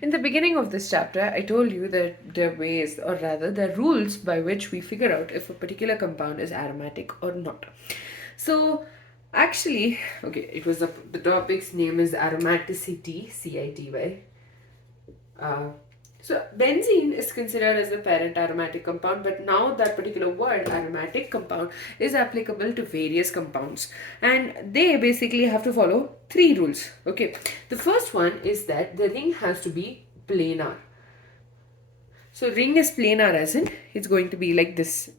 In the beginning of this chapter, I told you that there are ways, or rather, there are rules by which we figure out if a particular compound is aromatic or not. So, actually, okay, it was the topic's name is Aromaticity, CITY. So benzene is considered as the parent aromatic compound, but now that particular word aromatic compound is applicable to various compounds, and they basically have to follow three rules. Okay, the first one is that the ring has to be planar. So ring is planar as in it's going to be like this.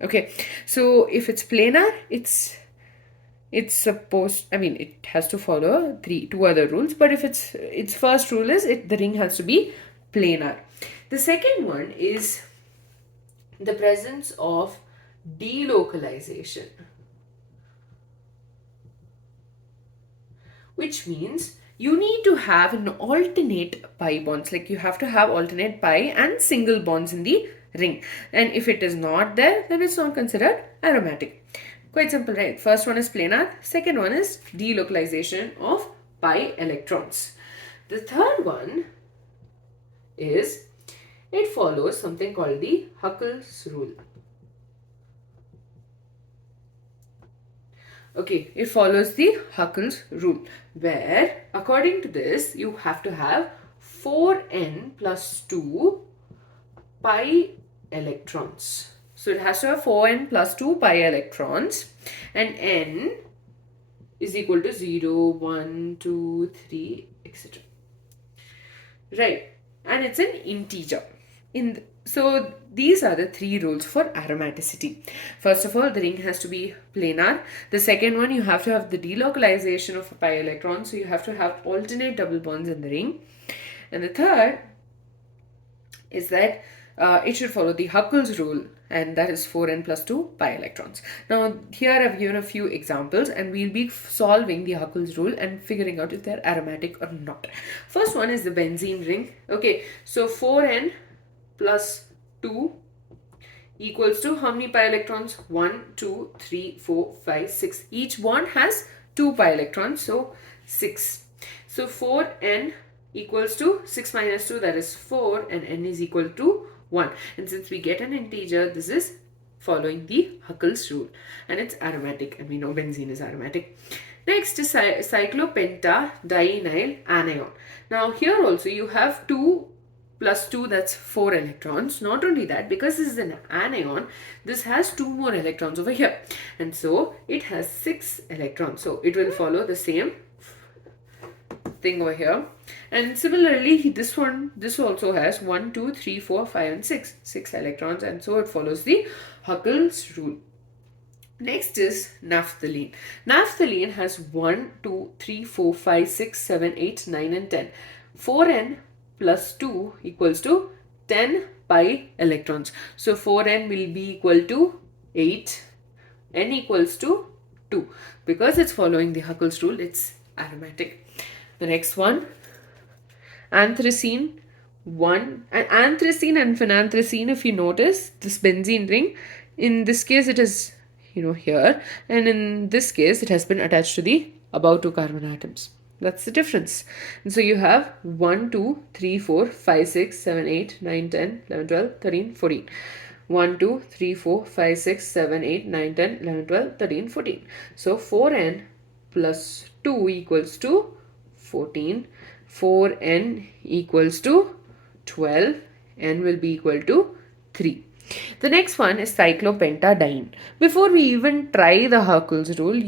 Okay, so if it's planar, it's supposed, I mean, it has to follow two other rules, but if its first rule is the ring has to be planar. The second one is the presence of delocalization, which means you need to have an alternate pi bonds, like you have to have alternate pi and single bonds in the ring, and if it is not there, then it's not considered aromatic. Quite simple, right? First one is planar, second one is delocalization of pi electrons. The third one is it follows something called the Huckel's rule. Okay, it follows the Huckel's rule, where according to this you have to have 4n plus 2 pi electrons. So it has to have 4n plus 2 pi electrons, and n is equal to 0, 1, 2, 3, etc. Right, and it's an integer. So these are the three rules for aromaticity. First of all, the ring has to be planar. The second one, you have to have the delocalization of a pi electron, so you have to have alternate double bonds in the ring. And the third is that it should follow the Huckel's rule, and that is 4n plus 2 pi electrons. Now here I've given a few examples, and we'll be solving the Huckel's rule and figuring out if they're aromatic or not. First one is the benzene ring. Okay, so 4n plus 2 equals to how many pi electrons? 1, 2, 3, 4, 5, 6. Each bond has 2 pi electrons, so 6. So 4n equals to 6 minus 2, that is 4, and n is equal to 1. And since we get an integer, this is following the Huckel's rule, and it's aromatic, and we know benzene is aromatic. Next is cyclopentadienyl anion. Now here also you have 2 plus 2, that's 4 electrons. Not only that, because this is an anion, this has 2 more electrons over here, and so it has 6 electrons. So it will follow the same thing over here. And similarly, this also has 1, 2, 3, 4, 5, and 6 electrons, and so it follows the Huckel's rule. Next is naphthalene. Naphthalene has 1, 2, 3, 4, 5, 6, 7, 8, 9, and 10. 4n plus 2 equals to 10 pi electrons. So 4n will be equal to 8, n equals to 2. Because it's following the Huckel's rule, it's aromatic. The next one, anthracene. Anthracene and phenanthracene, if you notice, this benzene ring, in this case it is, here, and in this case it has been attached to the above 2 carbon atoms. That's the difference. And so you have 1, 2, 3, 4, 5, 6, 7, 8, 9, 10, 11, 12, 13, 14. 1, 2, 3, 4, 5, 6, 7, 8, 9, 10, 11, 12, 13, 14. So 4n plus 2 equals to 14. 4n equals to 12. N will be equal to 3. The next one is cyclopentadiene. Before we even try the Huckel's rule,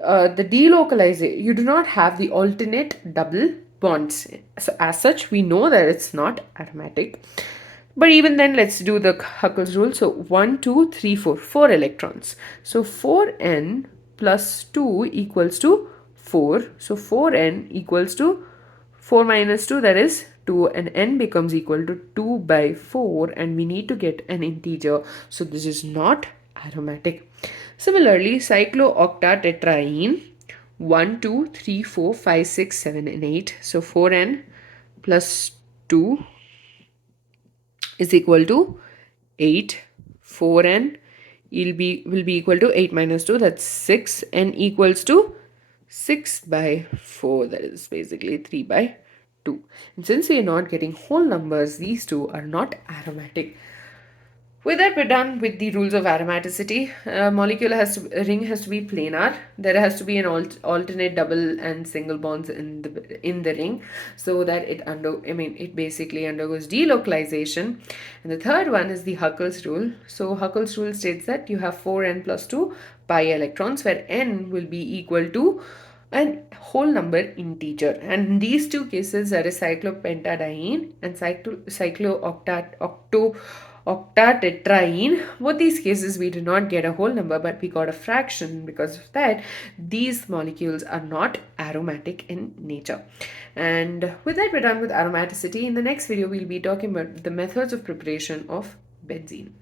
the delocalization, you do not have the alternate double bonds. So as such, we know that it's not aromatic. But even then, let's do the Huckel's rule. So 1, 2, 3, 4, 4 electrons. So 4n plus 2 equals to 4. So 4n equals to 4 minus 2, that is 2, and n becomes equal to 2 by 4, and we need to get an integer. So this is not aromatic. Similarly, cyclooctatetraene, 1, 2, 3, 4, 5, 6, 7, and 8. So 4n plus 2 is equal to 8. 4n will be equal to 8 minus 2, that's 6. N equals to 6 by 4, that is basically 3 by 2. And since we are not getting whole numbers, these two are not aromatic. With that, we're done with the rules of aromaticity. A ring has to be planar. There has to be an alternate double and single bonds in the ring, so that it basically undergoes delocalization. And the third one is the Huckel's rule. So Huckel's rule states that you have 4n plus 2 pi electrons, where n will be equal to a whole number integer, and in these two cases there is cyclopentadiene and octatetraene. Both these cases we did not get a whole number, but we got a fraction. Because of that, these molecules are not aromatic in nature. And with that, we're done with aromaticity. In the next video, we'll be talking about the methods of preparation of benzene.